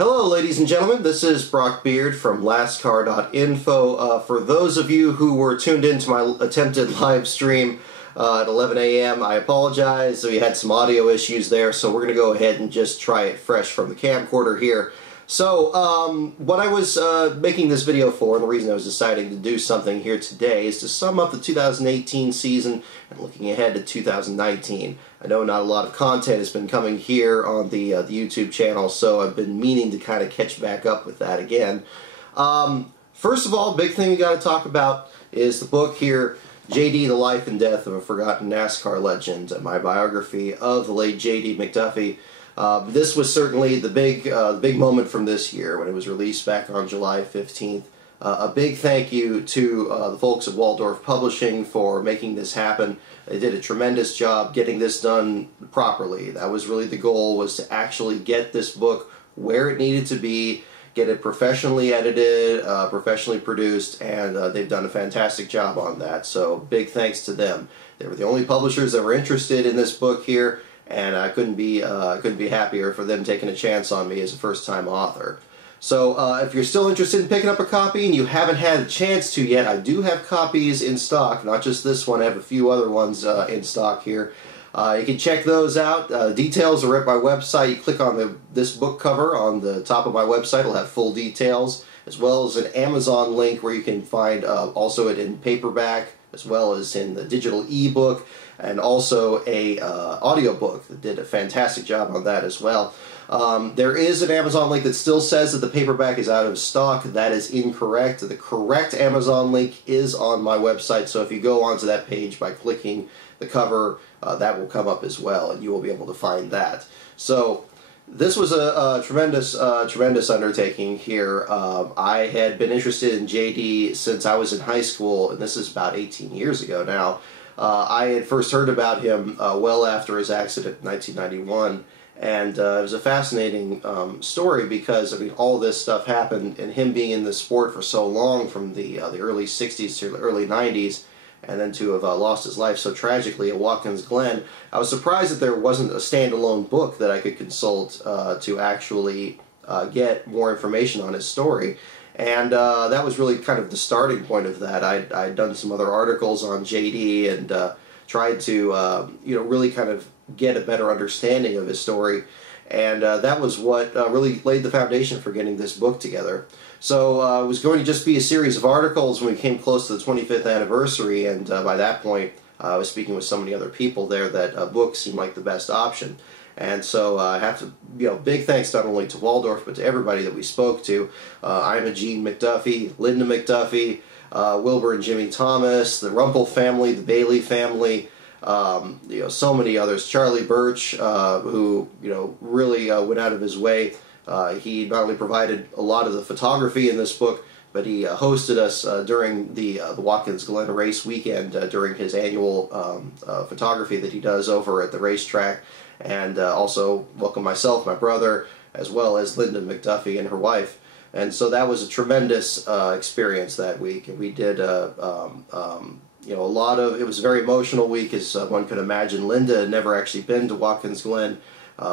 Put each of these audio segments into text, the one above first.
Hello ladies and gentlemen, this is Brock Beard from LASTCAR.info. For those of you who were tuned into my attempted live stream at 11 a.m., I apologize. We had some audio issues there, so we're going to go ahead and just try it fresh from the camcorder here. So, what I was making this video for, and the reason I was deciding to do something here today, is to sum up the 2018 season and looking ahead to 2019. I know not a lot of content has been coming here on the YouTube channel, so I've been meaning to kind of catch back up with that again. First of all, big thing we got to talk about is the book here, JD, The Life and Death of a Forgotten NASCAR Legend, my biography of the late JD McDuffy. This was certainly the big moment from this year when it was released back on July 15th. A big thank you to the folks at Waldorf Publishing for making this happen. They did a tremendous job getting this done properly. That was really the goal, was to actually get this book where it needed to be, get it professionally edited, professionally produced, and they've done a fantastic job on that. So big thanks to them. They were the only publishers that were interested in this book here, and I couldn't be happier for them taking a chance on me as a first-time author. So if you're still interested in picking up a copy and you haven't had a chance to yet, I do have copies in stock, not just this one. I have a few other ones in stock here. You can check those out. Details are at my website. You click on this book cover on the top of my website. It'll have full details, as well as an Amazon link where you can find also it in paperback, as well as in the digital ebook, and also a audiobook that did a fantastic job on that as well. There is an Amazon link that still says that the paperback is out of stock. That is incorrect. The correct Amazon link is on my website, so if you go onto that page by clicking the cover, that will come up as well, and you will be able to find that. So this was a tremendous undertaking here. I had been interested in JD since I was in high school, and this is about 18 years ago now. I had first heard about him well after his accident in 1991, and it was a fascinating story because, I mean, all this stuff happened, and him being in the sport for so long, from the early 60s to the early 90s, and then to have lost his life so tragically at Watkins Glen, I was surprised that there wasn't a standalone book that I could consult to actually get more information on his story. And that was really kind of the starting point of that. I'd done some other articles on JD and tried to really kind of get a better understanding of his story, and that was what really laid the foundation for getting this book together. So it was going to just be a series of articles when we came close to the 25th anniversary, and by that point I was speaking with so many other people there that a book seemed like the best option. And so I have to, big thanks not only to Waldorf, but to everybody that we spoke to. JD McDuffy, Linda McDuffy, Wilbur and Jimmy Thomas, the Rumpel family, the Bailey family, so many others. Charlie Birch, who, really went out of his way. He not only provided a lot of the photography in this book, but he hosted us during the Watkins Glen race weekend during his annual photography that he does over at the racetrack. And also welcome myself, my brother, as well as Linda McDuffy and her wife. And so that was a tremendous experience that week. And we did a lot of, it was a very emotional week, as one could imagine. Linda had never actually been to Watkins Glen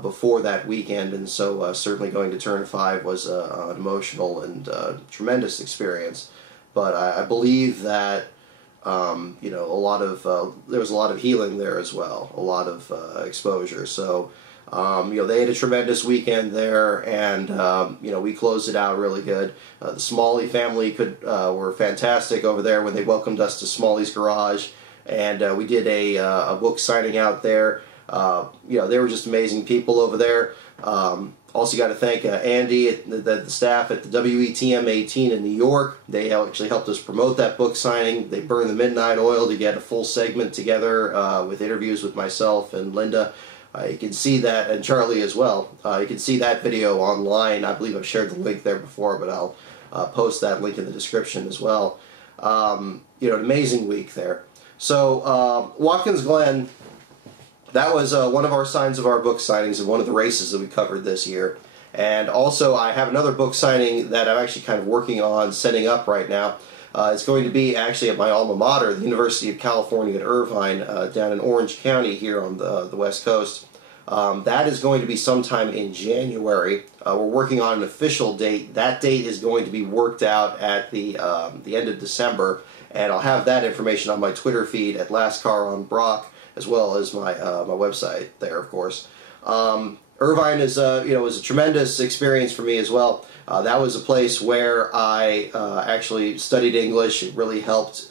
before that weekend, and so certainly going to Turn 5 was an emotional and tremendous experience. But I believe that there was a lot of healing there as well, a lot of exposure. So, they had a tremendous weekend there, and we closed it out really good. The Smalley family were fantastic over there when they welcomed us to Smalley's Garage, and we did a book signing out there. They were just amazing people over there. Also got to thank Andy, the staff at the WETM 18 in New York. They actually helped us promote that book signing. They burned the midnight oil to get a full segment together with interviews with myself and Linda. You can see that, and Charlie as well. You can see that video online. I believe I've shared the link there before, but I'll post that link in the description as well. An amazing week there. So Watkins Glen, that was one of our signs of our book signings and one of the races that we covered this year. And also I have another book signing that I'm actually kind of working on setting up right now. It's going to be actually at my alma mater, the University of California at Irvine, down in Orange County here on the West Coast. That is going to be sometime in January. We're working on an official date. That date is going to be worked out at the end of December, and I'll have that information on my Twitter feed at LASTCAR on Brock, as well as my my website there, of course. Irvine is was a tremendous experience for me as well. That was a place where I actually studied English. It really helped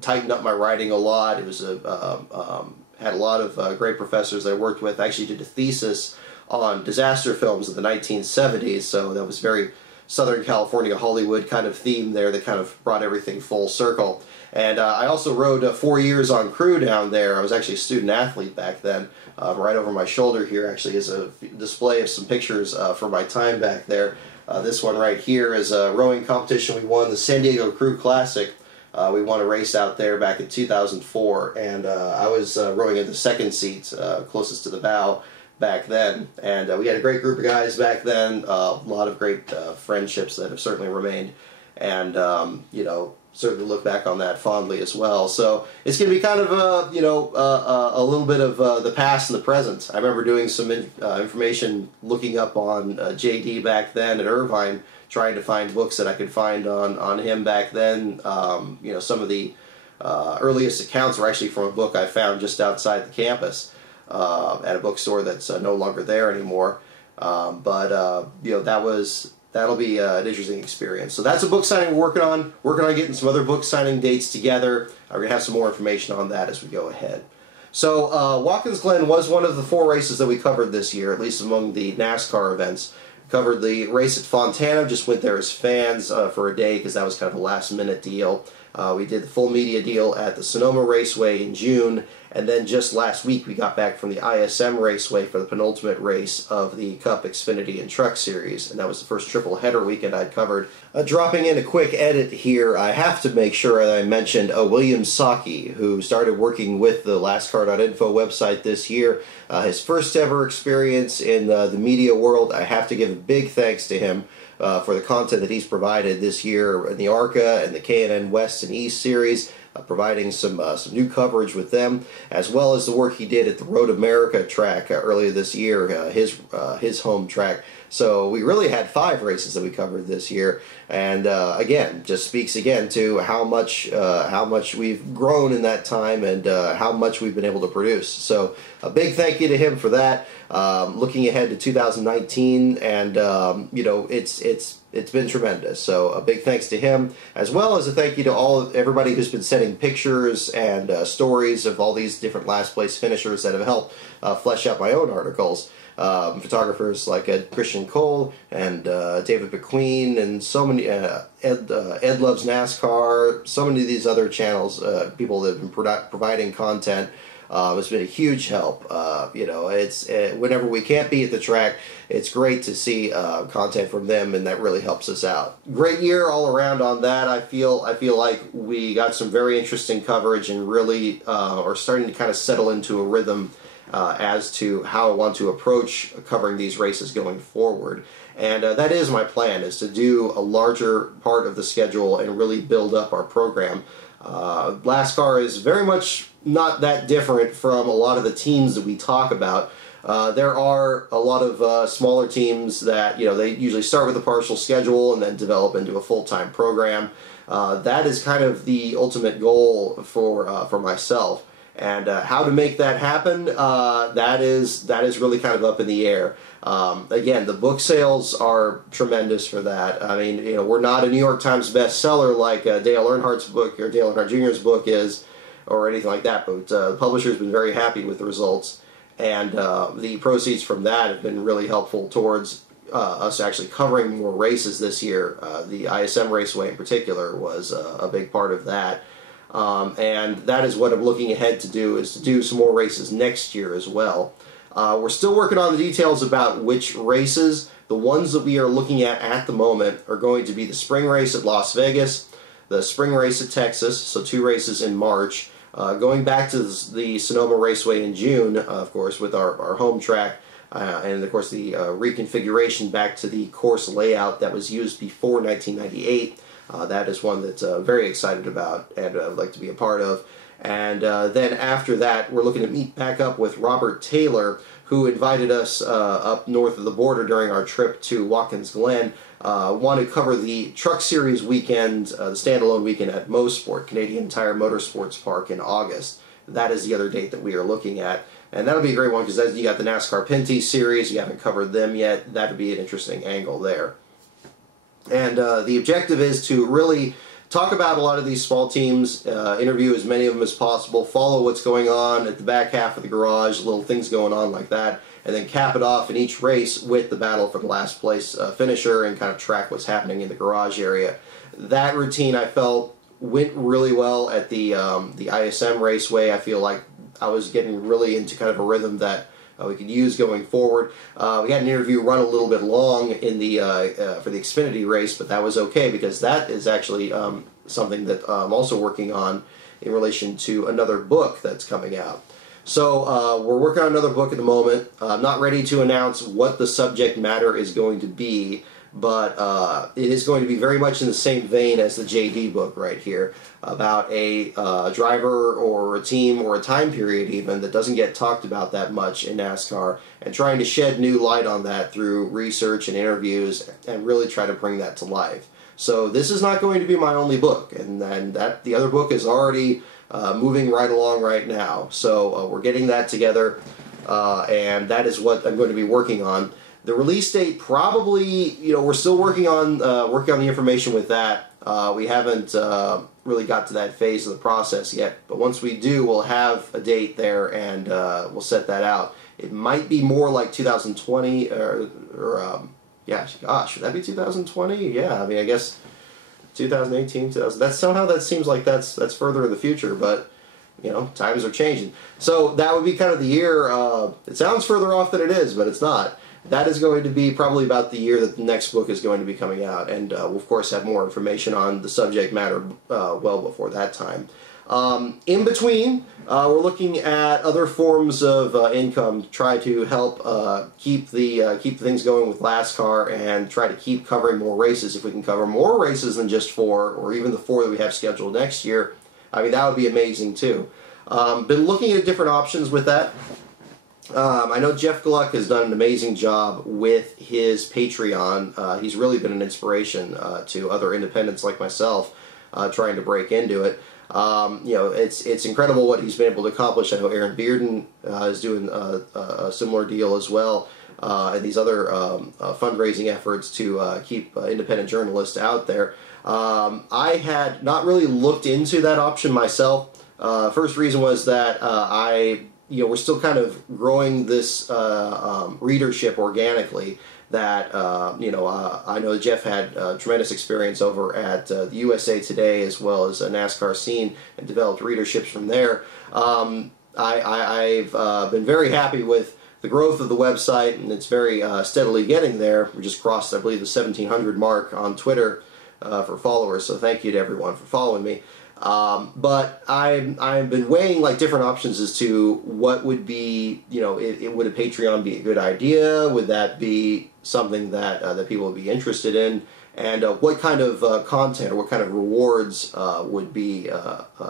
tighten up my writing a lot. It was had a lot of great professors that I worked with. I actually did a thesis on disaster films of the 1970s, so that was very Southern California, Hollywood kind of theme there that kind of brought everything full circle. And I also rode 4 years on crew down there. I was actually a student athlete back then. Right over my shoulder here actually is a display of some pictures from my time back there. This one right here is a rowing competition. We won the San Diego Crew Classic. We won a race out there back in 2004, and I was rowing in the second seat, closest to the bow back then. And we had a great group of guys back then, a lot of great friendships that have certainly remained, and certainly look back on that fondly as well. So it's going to be kind of a little bit of the past and the present. I remember doing some information looking up on JD back then at Irvine, trying to find books that I could find on him back then. Some of the earliest accounts were actually from a book I found just outside the campus at a bookstore that's no longer there anymore. That'll be an interesting experience. So that's a book signing we're working on. Working on getting some other book signing dates together. We're going to have some more information on that as we go ahead. So Watkins Glen was one of the 4 races that we covered this year, at least among the NASCAR events. Covered the race at Fontana, just went there as fans for a day because that was kind of a last-minute deal. We did the full media deal at the Sonoma Raceway in June, and then just last week we got back from the ISM Raceway for the penultimate race of the Cup, Xfinity, and Truck Series, and that was the first triple header weekend I'd covered. Dropping in a quick edit here, I have to make sure that I mentioned William Soquet, who started working with the LASTCAR.info website this year. His first ever experience in the media world. I have to give a big thanks to him for the content that he's provided this year in the ARCA and the K&N West and East series, providing some new coverage with them, as well as the work he did at the Road America track earlier this year, his home track. So we really had 5 races that we covered this year, and again, just speaks again to how much we've grown in that time and how much we've been able to produce. So a big thank you to him for that. Looking ahead to 2019, and it's been tremendous. So a big thanks to him, as well as a thank you to everybody who's been sending pictures and stories of all these different last place finishers that have helped flesh out my own articles. Photographers like Christian Cole and David McQueen, and so many Ed Loves NASCAR, so many of these other channels, people that have been providing content. It's been a huge help. It's whenever we can't be at the track, it's great to see content from them, and that really helps us out. Great year all around on that. I feel like we got some very interesting coverage, and really are starting to kind of settle into a rhythm as to how I want to approach covering these races going forward. And that is my plan, is to do a larger part of the schedule and really build up our program. LASCAR is very much not that different from a lot of the teams that we talk about. There are a lot of smaller teams that, they usually start with a partial schedule and then develop into a full-time program. That is kind of the ultimate goal for myself. And how to make that happen, that is really kind of up in the air. Again, the book sales are tremendous for that. I mean, we're not a New York Times bestseller like Dale Earnhardt's book or Dale Earnhardt Jr.'s book is, or anything like that, but the publisher's been very happy with the results, and the proceeds from that have been really helpful towards us actually covering more races this year. The ISM Raceway in particular was a big part of that. And that is what I'm looking ahead to do, is to do some more races next year as well. We're still working on the details about which races. The ones that we are looking at the moment are going to be the spring race at Las Vegas, the spring race at Texas, so 2 races in March, going back to the Sonoma Raceway in June, of course, with our home track, and of course the reconfiguration back to the course layout that was used before 1998. That is one that's very excited about and I'd like to be a part of. And then after that, we're looking to meet back up with Robert Taylor, who invited us up north of the border during our trip to Watkins Glen, want to cover the Truck Series weekend, the standalone weekend at Mosport, Canadian Tire Motorsports Park, in August. That is the other date that we are looking at. And that'll be a great one because you got the NASCAR Pinty Series. You haven't covered them yet. That would be an interesting angle there. And the objective is to really talk about a lot of these small teams, interview as many of them as possible, follow what's going on at the back half of the garage, little things going on like that, and then cap it off in each race with the battle for the last place finisher and kind of track what's happening in the garage area. That routine, I felt, went really well at the ISM Raceway. I feel like I was getting really into kind of a rhythm that we could use going forward. We had an interview run a little bit long in the for the Xfinity race, but that was okay because that is actually something that I'm also working on in relation to another book that's coming out. So we're working on another book at the moment. I'm not ready to announce what the subject matter is going to be, but it is going to be very much in the same vein as the JD book right here, about a driver or a team or a time period even that doesn't get talked about that much in NASCAR, and trying to shed new light on that through research and interviews and really try to bring that to life. So this is not going to be my only book, and that the other book is already moving right along right now. So we're getting that together, and that is what I'm going to be working on. The release date, probably, we're still working on the information with that. We haven't really got to that phase of the process yet, but once we do, we'll have a date there, and we'll set that out. It might be more like 2020, yeah, gosh, should that be 2020? Yeah, I mean, I guess 2018, 2000. That's somehow that seems like that's further in the future, but times are changing. So that would be kind of the year. It sounds further off than it is, but it's not. That is going to be probably about the year that the next book is going to be coming out, and we'll of course have more information on the subject matter well before that time. In between, we're looking at other forms of income to try to help keep things going with LASTCAR and try to keep covering more races. If we can cover more races than just 4, or even the 4 that we have scheduled next year, I mean, that would be amazing too. Been looking at different options with that. I know Jeff Gluck has done an amazing job with his Patreon. He's really been an inspiration to other independents like myself trying to break into it. It's incredible what he's been able to accomplish. I know Aaron Bearden is doing a similar deal as well, and these other fundraising efforts to keep independent journalists out there. I had not really looked into that option myself. First reason was that we're still kind of growing this readership organically. That I know Jeff had tremendous experience over at the USA Today as well as a NASCAR Scene and developed readerships from there. I've been very happy with the growth of the website, and it's very steadily getting there. We just crossed, I believe, the 1,700 mark on Twitter for followers, so thank you to everyone for following me. But I've been weighing different options as to what would be, would a Patreon be a good idea? Would that be something that that people would be interested in? And what kind of content or what kind of rewards would be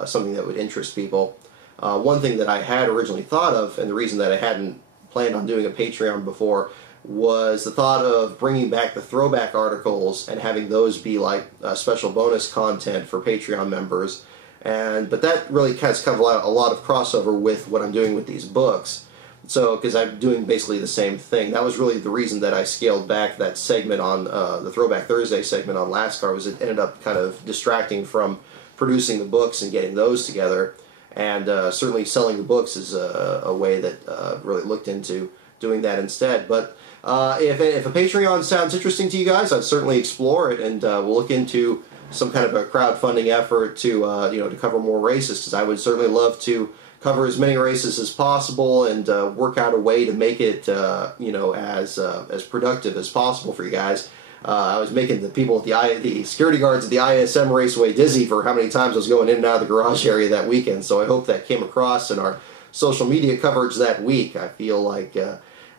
something that would interest people? One thing that I had originally thought of, and the reason that I hadn't planned on doing a Patreon before, was the thought of bringing back the throwback articles and having those be like special bonus content for Patreon members. But that really has kind of a lot of crossover with what I'm doing with these books. So, because I'm doing basically the same thing. That was really the reason that I scaled back that segment on the Throwback Thursday segment on LASTCAR, was it ended up kind of distracting from producing the books and getting those together. And certainly selling the books is a way that really looked into doing that instead. But if a Patreon sounds interesting to you guys, I'd certainly explore it, and we'll look into some kind of a crowdfunding effort to to cover more races, because I would certainly love to cover as many races as possible and work out a way to make it as productive as possible for you guys. I was making the people at the security guards at the ISM Raceway dizzy for how many times I was going in and out of the garage area that weekend, so I hope that came across in our social media coverage that week. I feel like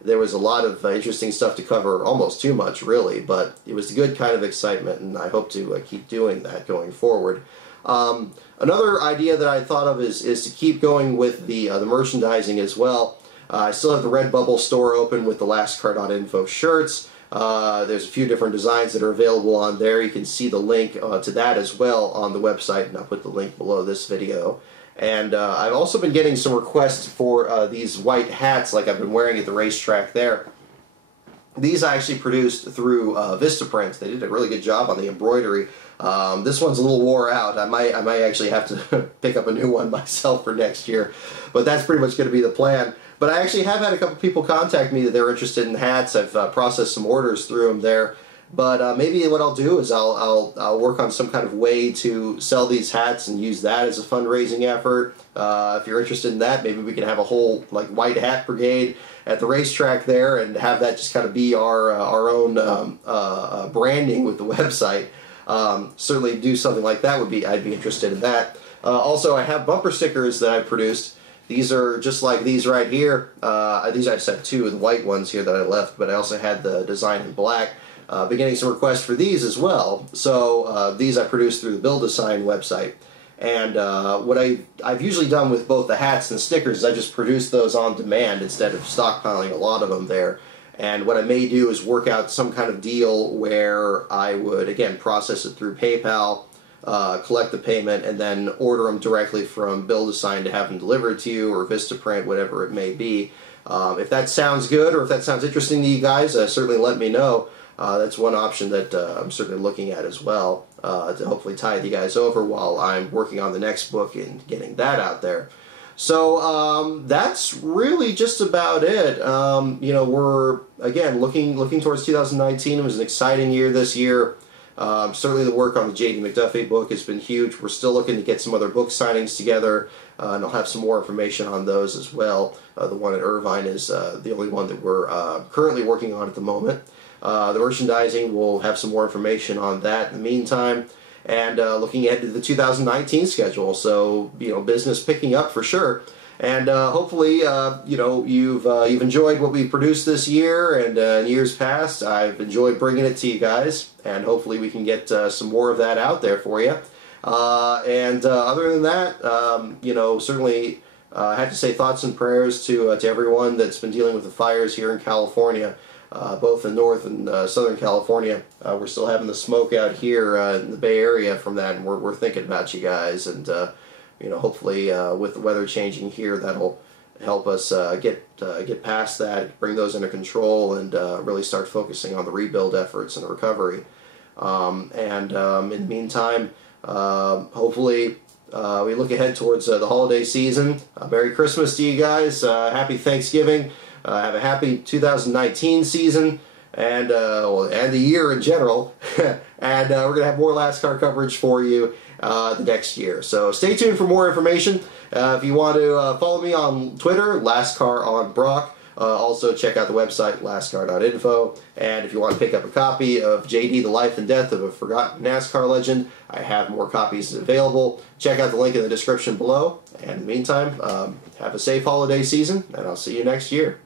there was a lot of interesting stuff to cover, almost too much really, but it was a good kind of excitement, and I hope to keep doing that going forward. Another idea that I thought of is to keep going with the merchandising as well. I still have the Redbubble store open with the LASTCAR.info shirts. There's a few different designs that are available on there. You can see the link to that as well on the website, and I'll put the link below this video. And I've also been getting some requests for these white hats like I've been wearing at the racetrack there. These I actually produced through Vistaprint. They did a really good job on the embroidery. This one's a little wore out. I might actually have to pick up a new one myself for next year. But that's pretty much going to be the plan. But I actually have had a couple people contact me that they're interested in hats. I've processed some orders through them there. But maybe what I'll do is I'll work on some kind of way to sell these hats and use that as a fundraising effort. If you're interested in that, maybe we can have a whole like white hat brigade at the racetrack there and have that just kind of be our own branding with the website. Certainly do something like that I'd be interested in that. Also, I have bumper stickers that I produced. These are just like these right here. These I just have two of the white ones here that I left, but I also had the design in black. Been getting some requests for these as well. So these I produced through the Build a Sign website. And what I've usually done with both the hats and the stickers is I just produce those on demand instead of stockpiling a lot of them there. And what I may do is work out some kind of deal where I would, again, process it through PayPal, collect the payment, and then order them directly from Build a Sign to have them delivered to you, or Vistaprint, whatever it may be. If that sounds good, or if that sounds interesting to you guys, certainly let me know. That's one option that I'm certainly looking at as well, to hopefully tide you guys over while I'm working on the next book and getting that out there. So that's really just about it. You know, we're again looking towards 2019. It was an exciting year this year. Certainly the work on the JD McDuffy book has been huge. We're still looking to get some other book signings together, and I'll have some more information on those as well. The one at Irvine is the only one that we're currently working on at the moment. The merchandising, we'll have some more information on that in the meantime. And looking ahead to the 2019 schedule, so you know, business picking up for sure. And hopefully, you know, you've enjoyed what we've produced this year and in years past. I've enjoyed bringing it to you guys, and hopefully we can get some more of that out there for you. And other than that, you know, certainly I have to say thoughts and prayers to everyone that's been dealing with the fires here in California. Both in North and Southern California. We're still having the smoke out here in the Bay Area from that, and we're thinking about you guys. And you know, hopefully with the weather changing here, that'll help us get past that, bring those under control, and really start focusing on the rebuild efforts and the recovery. In the meantime, hopefully we look ahead towards the holiday season. Merry Christmas to you guys. Happy Thanksgiving. Have a happy 2019 season and the year in general. And we're going to have more LASTCAR coverage for you the next year. So stay tuned for more information. If you want to follow me on Twitter, LASTCAR_on_Brock. Also check out the website, LASTCAR.info. And if you want to pick up a copy of JD, The Life and Death of a Forgotten NASCAR Legend, I have more copies available. Check out the link in the description below. And in the meantime, have a safe holiday season, and I'll see you next year.